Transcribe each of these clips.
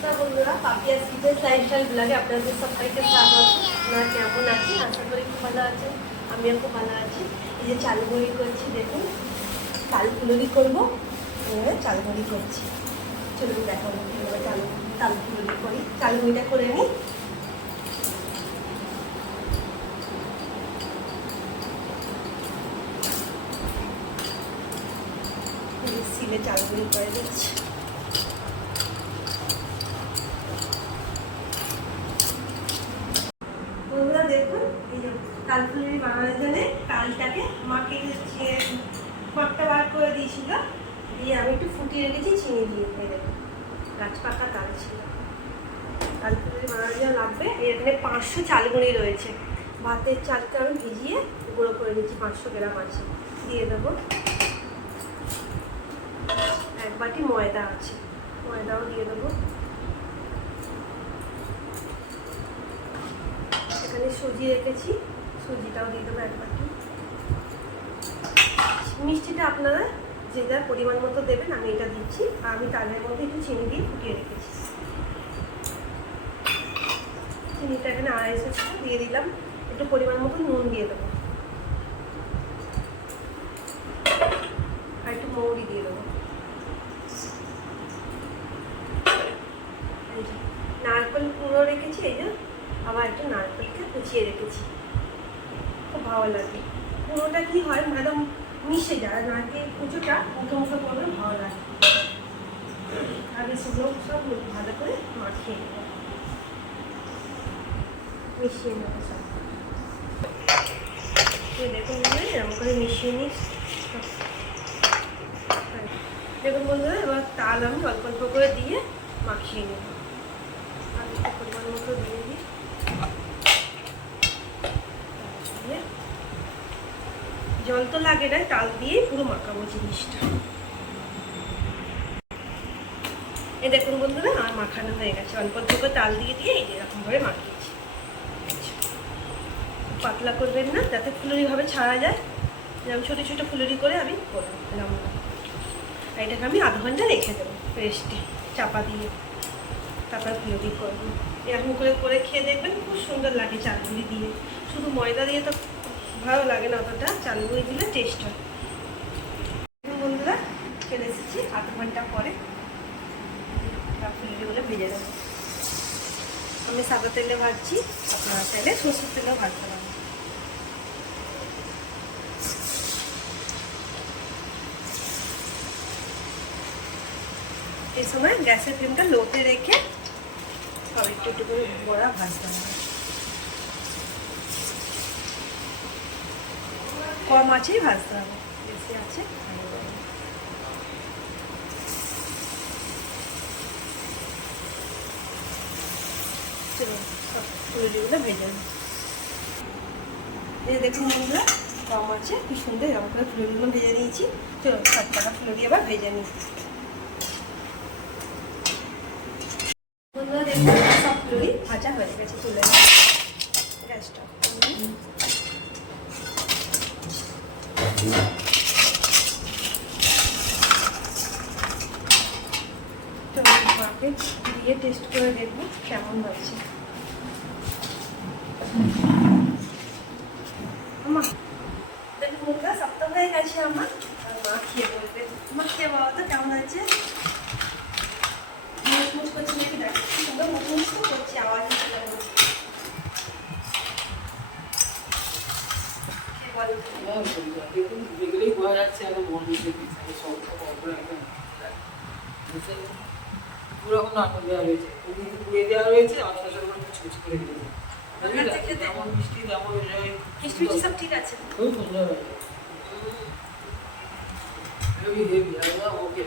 নমস্কার বন্ধুরা, Papiya's kitchen lifestyle ব্লগে আপনাদের সবাইকে স্বাগত। আপনারা কেমন আছেন? আশা করি খুব ভালো আছেন। আমিও খুব ভালো আছি। এই যে চালগুড়ি করছি, দেখুন তালকুলুরি করবো, চালগুড়ি করছি। চলুন দেখাবো কীভাবে তালকুলুরি করি। চালগুড়িটা করে নিই। সিলে চালগুড়ি করে দিচ্ছি। দেখুন, এই যে তালকুলুরি বানানোর জন্য তালটাকে মাকে মাঠটা বার করে দিয়েছিল, দিয়ে আমি একটু ফুটিয়ে রেখেছি চিনি দিয়ে। দেখুন গাছ পাকা তাল ছিল। তালকুলুরি বানানোর জন্য লাগবে, এখানে 500 চালগুঁড়ি রয়েছে। ভাতের চালটা আমি ভিজিয়ে গুঁড়ো করে নিচ্ছি, 500 গ্রাম আছে। দিয়ে দেবো 1 বাটি ময়দা আছে, ময়দাও দিয়ে দেবো। এখানে সুজি রেখেছি, সুজিটাও দিয়ে দেবো 1 বাটি। মিষ্টিটা আপনারা যে যার পরিমাণ মতো দেবেন, আমি এটা দিচ্ছি। আর আমি তালের মধ্যে একটু চিনি দিয়ে ফুটিয়ে রেখেছি। চিনিটা এখানে 250 দিয়ে দিলাম। একটু পরিমাণ মতো নুন দিয়ে দেবো, আর একটু মৌরি দিয়ে দেবো। নারকেল কুড়ো রেখেছি, এই যে আবার একটু নারকেলকে কুচিয়ে রেখেছি। খুব ভালো লাগে। কুড়োটা কি হয়, একদম মিশে যায়। নারকেল কুচোটা মুখে মুখে করলে ভালো লাগে। আগে সেগুলো সব ভালো করে মাখিয়ে নেবো, মিশিয়ে নেবো সব। দেখুন এরকম করে মিশিয়ে নিই। দেখুন বন্ধুরা, এবার তাল আমি অল্প অল্প করে দিয়ে মাখিয়ে নেব। আর একটু পরিমাণ মতো দিয়ে দিই। জল তো লাগে না, তাল দিয়ে পুরো মাখাবো জিনিসটা। এই দেখুন বন্ধুরা, আমার মাখানো হয়ে গেছে। অল্প অল্প করে তাল দিয়ে দিয়ে এই এরকম করে মাখিয়েছি। পাতলা করবেন না, যাতে ফুলুরিভাবে ছাড়া যায়। যেমন ছোটো ছোটো ফুলুরি করে আমি করবো। আর এটাকে আমি আধ ঘন্টা রেখে দেবো রেস্টে, চাপা দিয়ে। তারপর ফুলুরি করবো। এরকম করে করে খেয়ে দেখবেন, খুব সুন্দর লাগে চালগুড়ি দিয়ে। শুধু ময়দা দিয়ে তো ভালো লাগে না অতটা, চালগুড়ি দিলে টেস্ট হয়। বন্ধুরা চলে এসেছি আধ ঘন্টা পরে। ফুলুরিগুলো ভেজে দেবো। আমি সাদা তেলে ভাজছি, আপনারা চাইলে সরষের তেলেও ভাজতে পারেন। এই সময় গ্যাসের ফ্লেমটা লোতে রেখে সব একটু একটু করে বড়া ভাজতে হবে। কম আছেই ভাজতে হবে, বেশি আছে চলো সব ফুলুরিগুলো ভেজে নেব। এই দেখুন বন্ধুরা, কম আছে কি সুন্দর এরকম করে ফুলুরিগুলো ভেজে নিয়েছি। চলো সব কটা ফুলুরি আবার ভেজে নিই। বন্ধুরা দেখুন, সব ফুলুরি ভাজা হয়ে গেছে। তুলে গ্যাসটা মাকে দিয়ে টেস্ট করে দেখবো কেমন হয়েছে। আমার দেখুন বন্ধুরা, সব তো হয়ে গেছে আমার। আর মা খেয়ে বলবে, মা খেয়ে বলো তো কেমন হয়েছে। মুচমুচ করছে নাকি, দেখো কি সুন্দর মুচমুচ তো করছে, আওয়াজ হচ্ছে। দেখলেই বোঝা যাচ্ছে এখন মন পুরোরকম নাটক দেওয়া রয়েছে, পুড়িয়ে দেওয়া রয়েছে, অনেক কুচি করে দিয়েছে। যেমন মিষ্টি তেমন মিষ্টি সব ঠিক আছে, খুব সুন্দর হয়েছে। ওকে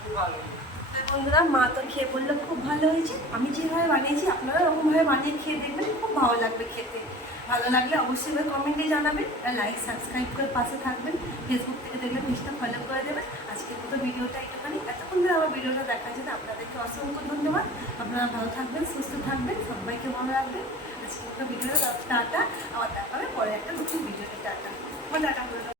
খুব ভালো। বন্ধুরা, মা তো খেয়ে বললো খুব ভালো হয়েছে। আমি যেভাবে বানিয়েছি আপনারা ওরকমভাবে বানিয়ে খেয়ে দেখবেন, খুব ভালো লাগবে খেতে। ভালো লাগলে অবশ্যই কমেন্টে জানাবেন, আর লাইক সাবস্ক্রাইব করে পাশে থাকবেন। ফেসবুক থেকে দেখলে পেজটা ফলো করে দেবেন। আজকের মতো ভিডিওটা একটুখানি, এতক্ষণ ধরে আমার ভিডিওটা দেখার জন্য আপনাদেরকে অসংখ্য ধন্যবাদ। আপনারা ভালো থাকবেন, সুস্থ থাকবেন, সবাইকে মনে রাখবেন। আজকের মতো ভিডিওটা টাটা। আবার দেখা হবে পরে একটা নতুন ভিডিওতে। Tata, tata.